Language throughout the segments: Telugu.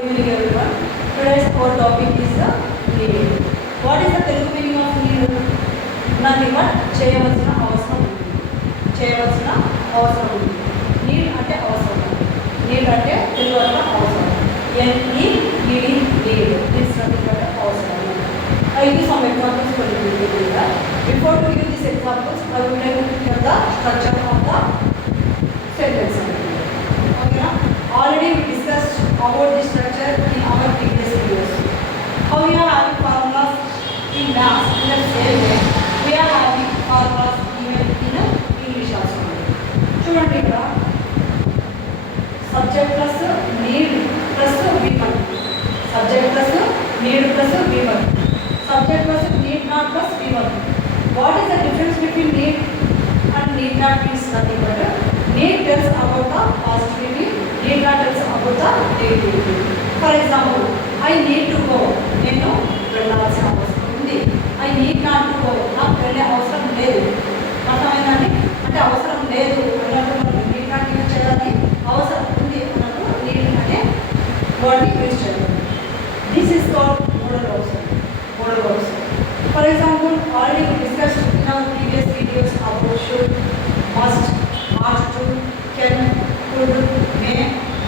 Good evening everyone. Today's our topic is the need. What is the Telugu meaning of need? Nothing but చేయవలసిన అవసరం ఉంది. చేయవలసిన అవసరం ఉంది. నీడ్ అంటే అవసరం. నీడ్ అంటే తెలుగులో అవసరం. NEED need. This nothing but అవసరం. I give some examples for you. Before to give these examples, I would like to tell the structure of the sentence. Okay, already we discussed about this structure in our previous videos. How we are having formulas in maths in the same way we are having formulas even in English also. చూడండి ఇక్కడ subject plus need plus V1, subject plus need plus V1, subject plus need not plus V1. What is the difference between need and need not? Means nothing but need tells about the positivity, need not tells about the negativity. For example, I need to go. నేను వెళ్ళాల్సిన అవసరం ఉంది. I need not to go. నాకు వెళ్ళే అవసరం లేదు. అర్థమైందండి? అంటే అవసరం లేదు అన్నప్పుడు మనం need not యూజ్ చేయాలి. అవసరం ఉంది అన్నప్పుడు need అనే వర్డ్ని యూజ్ చేయాలి. This is called modal verb. Modal verbs. For example, already we discussed in our previous videos about should, must, ought to, can, could, may,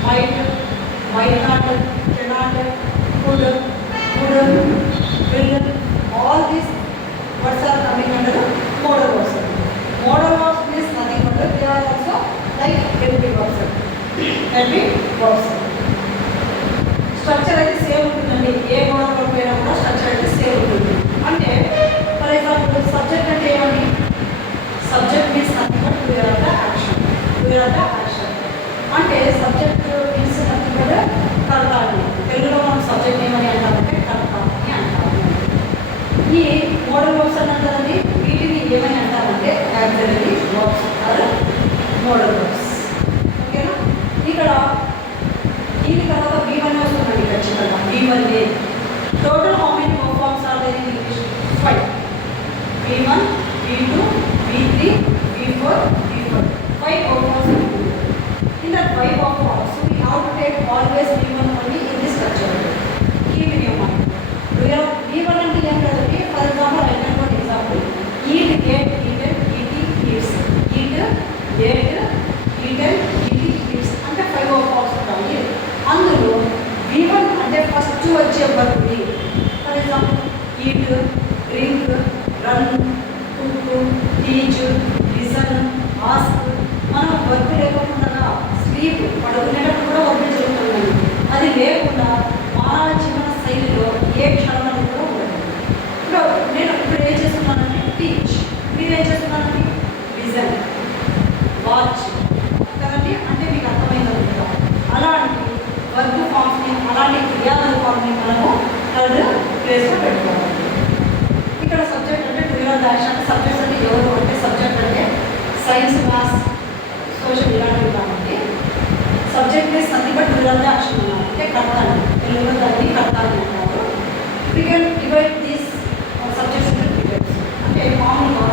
might, might not, cannot, could, will. All these words are coming under the modal verbs. Modal verbs means nothing but they are also like helping verbs. Helping verbs. Structure అయితే సేమ్ ఉంటుందండి. ఏ మోడల్ వర్బ్ అయినా కూడా స్ట్రక్చర్ అయితే సేమ్ ఉంటుంది. అంటే ఫర్ ఎగ్జాంపుల్ సబ్జెక్ట్ అంటే ఏమని? Subject means nothing but doer of the action. Doer of the action అంటే సబ్జెక్ట్ మీన్స్ నథింగ్ బట్ కర్త అని. తెలుగులో మనం సబ్జెక్ట్ ఏమని అంటామంటే కర్త అని అంటాము. ఈ మోడల్ వర్బ్స్ అని అంటారండి. వీటిని ఏమని అంటారంటే auxiliary verbs or modal verbs. ఓకేనా? ఇక్కడ దీని తర్వాత V1 వస్తుందండి ఖచ్చితంగా. V1A. Total how many verb forms are there in English? 5. V1, V2, V3, V4, V5. 5 verb forms are included. In that 5 verb forms, we have to take always V1 only in this structure. Keep in your mind. V1 అంటే ఏం కదండి? For example I can put example. Eat, get, eaten, eating, eats. Eat, get, eaten, eating, eats. అంటే 5 verb forms ఉంటాయి. అందులో V1 అంటే ఫస్ట్ వచ్చే verb. For example eat, drink, run, cook, teach, listen, ask. మనం వర్క్ లేకుండా స్లీప్ పడుకునేటప్పుడు కూడా వర్క్ జరుగుతుంది. అది లేకుండా మానవ జీవన శైలిలో ఏ క్షణం అనేది కూడా ఉండదు. ఇప్పుడు ఏం చేస్తున్నానంటే టీచ్. మీరు ఏం చేస్తున్నానండి? లిసన్, వాచ్ కదండి. అంటే మీకు అర్థమైంది కదా. అలాంటి వర్క్ ఫామ్స్ని, అలాంటి క్రియారూపాన్ని మనము థర్డ్ ప్లేస్లో పెట్టుకోవాలి. ఇక్కడ సబ్జెక్ట్ అంటే డూయర్ యాక్షన్ అంటే సబ్జెక్ట్స్ అంటే ఎవరు అంటే సబ్జెక్ట్ అంటే సైన్స్, మ్యాథ్స్, సోషల్ ఇలాంటివి కాబట్టి subject means nothing but doer action అన్నారు. అంటే కర్త అండి. తెలుగులో దాన్ని కర్త అని అంటారు. We can divide these subjects into three types. అంటే మామూలుగా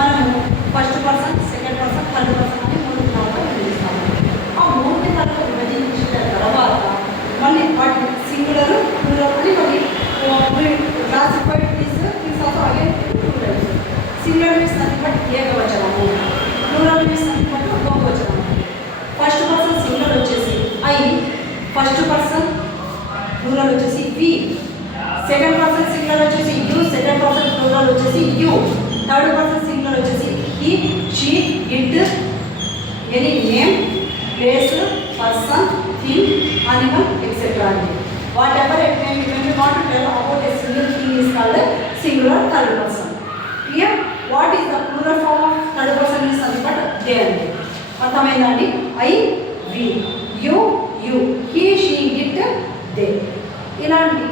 మనము first person, second person, third person అని 3 విధాలుగా విభజిస్తాము. ఆ 3 విధాలుగా విభజించిన తర్వాత మళ్ళీ వాటి సింగులర్, ప్లూరల్ అని మళ్ళీ classified this things also again in 2 types. Singular means nothing but ఏకవచనము, ప్లూరల్ మీన్స్ నథింగ్ బట్ బహువచనము. ఫస్ట్ పర్సన్ సింగులర్ వచ్చేసి ఐ, ఫస్ట్ పర్సన్ ప్లూరల్ వచ్చేసి వి, సెకండ్ పర్సన్ సింగులర్ వచ్చేసి యు, సెకండ్ పర్సన్ ప్లూరల్ వచ్చేసి యు, థర్డ్ పర్సన్ సింగులర్ వచ్చేసి he, she, it, any name, place, person, thing, animal, etc. Whatever it may be, when we want to tell about a single thing is called singular third person. Here, what is the plural form of third person is nothing but they and అర్థమైందండి? I, we, you, he, she, it, they. ఇలాంటి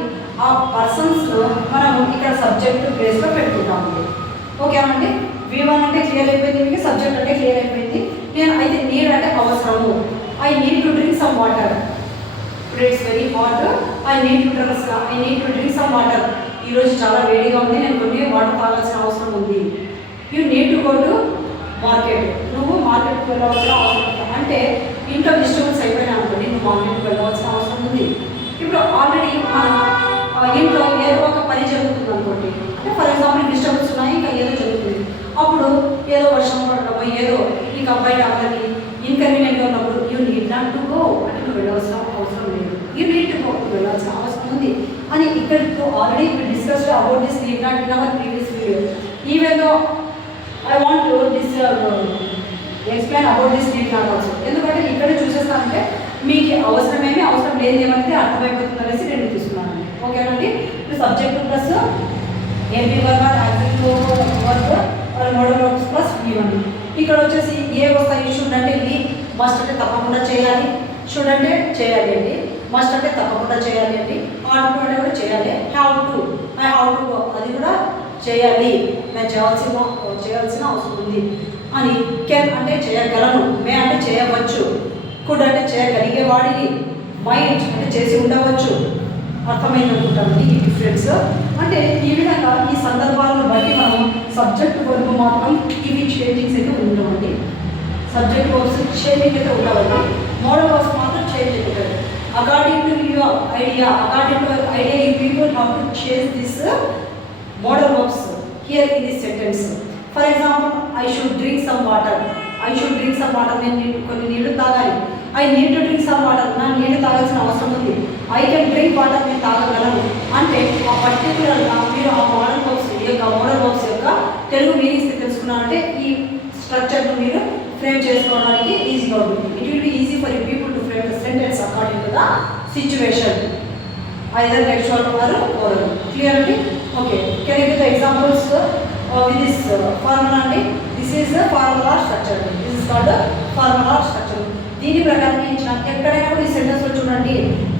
ఆ పర్సన్స్లో మనం ఇక్కడ సబ్జెక్ట్ ప్లేస్లో పెట్టుకుంటామండి. ఓకేనండి? V1 అంటే క్లియర్ అయిపోయింది మీకు, సబ్జెక్ట్ అంటే క్లియర్ అయిపోయింది. నేను అయితే నీడ్ అంటే అవసరము. I need to drink some water. Today it's very hot. I need to drink some water. ఈరోజు చాలా వేడిగా ఉంది, నేను కొన్ని వాటర్ తాగాల్సిన అవసరం ఉంది. You need to go to market. నువ్వు మార్కెట్కి వెళ్ళవలసిన అవసరం అంటే ఇంట్లో వెజిటబుల్స్ అయిపోయినా అనుకోండి, నువ్వు మార్కెట్కి వెళ్ళవలసిన అవసరం ఉంది. ఇప్పుడు మీకు అబ్బాయి అబ్బాయికి ఇన్కన్వీనియంట్గా ఉన్నప్పుడు you need not to go అంటే నువ్వు వెళ్ళవలసిన అవసరం లేదు. యూ నీడ్ టు గో, వెళ్ళాల్సిన అవసరం ఉంది అని ఇక్కడ already discussed about this need not in our previous video. Even though I want to explain about this need not also. ఎందుకంటే ఇక్కడ చూసేస్తానంటే మీకు అవసరమేమి అవసరం లేదు ఏమైతే అర్థమైపోతుంది అనేసి రెండు తీసుకున్నాను. ఓకేనండి. ఇప్పుడు subject plus AP work model works plus V1. ఇక్కడ వచ్చేసి ఏ వస్తాయి? షుడ్ అంటే ఇది, మస్ట్ అంటే తప్పకుండా చేయాలి, షుడ్ అంటే చేయాలి అండి, మస్ట్ అంటే తప్పకుండా చేయాలి అండి, ఆట్ టు అంటే కూడా చేయాలి, have to I have to అది కూడా చేయాలి, నేను చేయాల్సిన అవసరం ఉంది అని. కెన్ అంటే చేయగలను, మే అంటే చేయవచ్చు, కుడ్ అంటే చేయగలిగేవాడిని, మైట్ అంటే చేసి ఉండవచ్చు. అర్థమైంది అనుకుంటామండి ఈ డిఫరెన్స్. అంటే ఈ విధంగా ఈ సందర్భాలను బట్టి మనం సబ్జెక్ట్ వర్బ్ మాత్రం ఇవి చేంజింగ్స్ అయితే ఉండవండి. సబ్జెక్ట్ వర్బ్స్ చేంజింగ్ అయితే ఉండవండి. మోడల్ వర్బ్స్ మాత్రం చేంజ్ అవుతుంది. According to your idea you people have to change this modal verbs here in this sentence. For example, I should drink some water. నేను కొన్ని నీళ్లు తాగాలి. I need to drink some water, నా నీళ్లు తాగాల్సిన అవసరం ఉంది. ఐ కెన్ డ్రింక్ వాటర్, నేను తాగగలను. అంటే ఆ పర్టికులర్గా మీరు ఆ మోడల్ వర్బ్స్ యొక్క తెలుగు మీనింగ్స్ తెలుసుకున్నారంటే ఈ స్ట్రక్చర్ను మీరు ఫ్రేమ్ చేసుకోవడానికి ఈజీగా ఉంటుంది. It will be easy for you people to frame the sentence according to the situation, either textual or oral. Clear అండి? Okay, can you give the examples with this formula అండి. This is the formula structure. This is called formula structure. దీని ప్రకారం ఇచ్చిన ఎక్కడైనా కూడా ఈ సెంటెన్స్లో చూడండి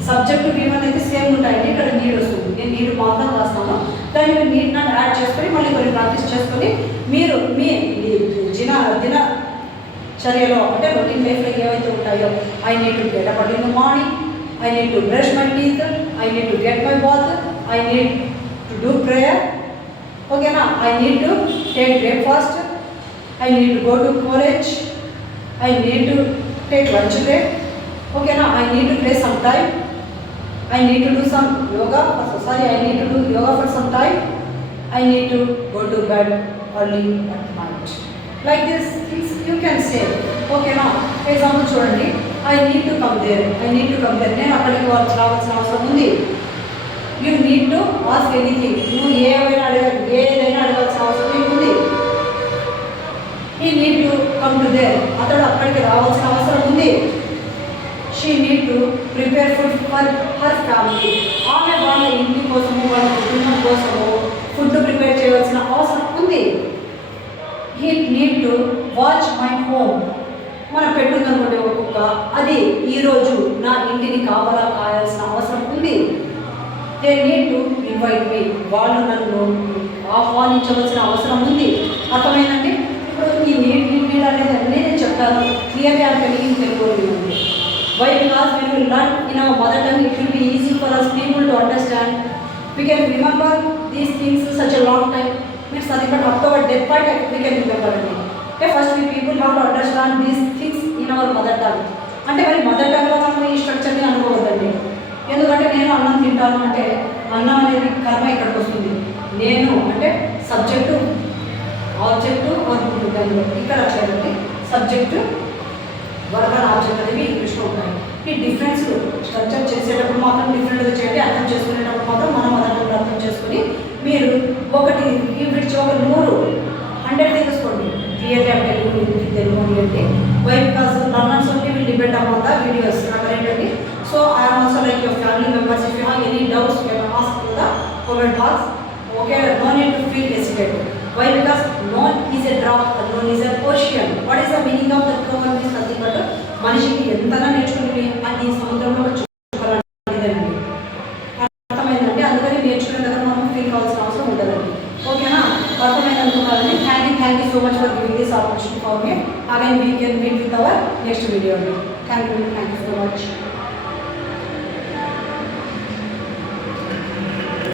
సబ్జెక్ట్ V1 అయితే సేమ్ ఉంటాయండి. ఇక్కడ నీడ్ వస్తుంది, నేను నీడ్ మాత్రం రాస్తాను. దాన్ని మీరు నీడ్ నాట్ యాడ్ చేసుకొని మళ్ళీ కొన్ని ప్రాక్టీస్ చేసుకొని మీరు మీ దినచర్యలో అంటే రొటీన్ లైఫ్లో ఏవైతే ఉంటాయో, I need to get up in the morning, I need to brush my teeth, I need to get my bath, I need to do prayer. ఓకేనా? I need to take breakfast, I need to go to college, I need to take lunch break. Okay na, I need to play some time, I need to do some yoga, I need to do yoga for some time, I need to go to bed early at night. Like this things you can say. Okay na, example chudandi, I need to come there, నేను అక్కడికి రావాల్సిన అవసరం ఉంది. You need to ask anything, నువ్వు ఏదైనా అడగాల్సిన అవసరం ఉంది. He need to come to there, అతడు అక్కడికి రావాల్సిన అవసరం ఉంది. She need to prepare food for her family, ఆమె వాళ్ళ ఇంటి కోసము వాళ్ళ కుటుంబం కోసము ఫుడ్ ప్రిపేర్ చేయవలసిన అవసరం ఉంది. He need to watch my home, మన పెట్టుకుందనుకుంటే ఒక్కొక్క అది ఈరోజు నా ఇంటిని కాయాల్సిన అవసరం ఉంది. They need to invite me, వాళ్ళు నన్ను ఆహ్వానించవలసిన అవసరం ఉంది. అర్థమైందండి? ఈ నీడ్ అనేది అన్నీ నేను చెప్తాను క్లియర్గా కలిగి తెలుసుకోండి. Why? Because when we learn in our mother tongue, it will be easy for us people to understand. We can remember these things such a long time. Means nothing but up to our death point we can remember it. Okay, first we people have to understand these things in our mother tongue. అంటే మరి మదర్ టంగ్లో మనం ఈ స్ట్రక్చర్ని అనుకోవద్దండి. ఎందుకంటే నేను అన్నం తింటాను అంటే అన్నం అనేది కర్మ ఇక్కడికి వస్తుంది. నేను అంటే సబ్జెక్టు, ఆబ్జెక్టు, వర్బ్. ఇక్కడ వచ్చేదండి సబ్జెక్టు, వర్బ్ అండ్ ఆబ్జెక్ట్ అనేవి ఇంగ్లీష్లో ఉంటాయి. ఈ డిఫరెన్స్ స్ట్రక్చర్ చేసేటప్పుడు మాత్రం డిఫరెంట్గా చేయండి. అర్థం చేసుకునేటప్పుడు మాత్రం మనం మొదటి అర్థం చేసుకుని మీరు ఒకటి విడిచి ఒక 100 తీసుకోండి. క్లియర్గా తెలుగు అంటే why? Because learners only will depend upon the videos. ఏంటండి? So I'm also like your family members. If you have any doubts you can ask to the comment box. Okay, no need to feel hesitated. Why? Because known is a drop, unknown is a ocean. What is the meaning of the proverb? Is nothing but మనిషికి ఎంతగా నేర్చుకుంటే అది సముద్రంలో చూడాలండి. అర్థమైందండి? అందుకని నేర్చుకునే దగ్గర మనం ఫీల్ కావాల్సిన అవసరం ఉండదండి. ఓకేనా? అర్థమైంది అనుకున్నారండి. Thank you so much for giving this opportunity for me. Again we can meet with our next video అండి. Thank you so much.